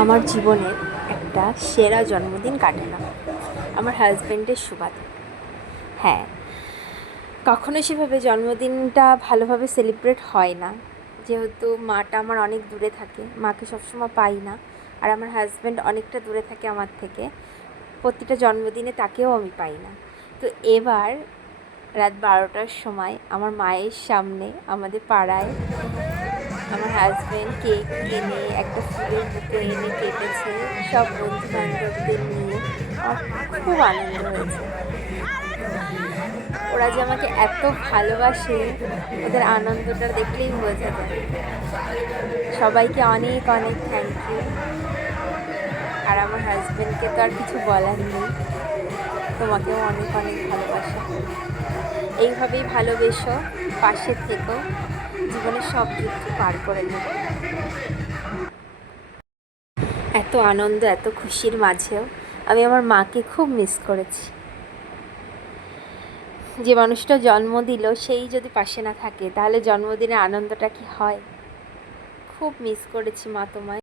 আমার জীবনের একটা সেরা জন্মদিন কাটানো আমার হাজব্যান্ডের সুবাদে। হ্যাঁ, কখনো সেভাবে জন্মদিনটা ভালোভাবে সেলিব্রেট হয় না, যেহেতু মাটা আমার অনেক দূরে থাকে, মাকে সবসময় পাই না। আর আমার হাজব্যান্ড অনেকটা দূরে থাকে আমার থেকে, প্রতিটা জন্মদিনে তাকেও আমি পাই না। তো এবার রাত 12টার সময় আমার মায়ের সামনে আমাদের পাড়ায় আমার হাজব্যান্ড কেক এনে একটা ফুলের বুকে এনে কেটেছে, সব বন্ধু বান্ধবদের নিয়ে। আমার খুব আনন্দ হয়েছে। ওরা যে আমাকে এত ভালোবাসে, ওদের আনন্দটা দেখলেই বোঝা যায়। সবাইকে অনেক অনেক থ্যাংক ইউ। আর আমার হাজব্যান্ডকে তো আর কিছু বলার নেই, তোমাকেও অনেক অনেক ভালোবাসা। এইভাবেই ভালোবেসো, পাশে থেকো, জীবনের সব যুদ্ধ পার করে নেবে। এত আনন্দ, এত খুশির মাঝেও আমি আমার মাকে খুব মিস করেছি। যে মানুষটা জন্ম দিল সেই যদি পাশে না থাকে, তাহলে জন্মদিনের আনন্দটা কি হয়? খুব মিস করেছি মা তোমায়।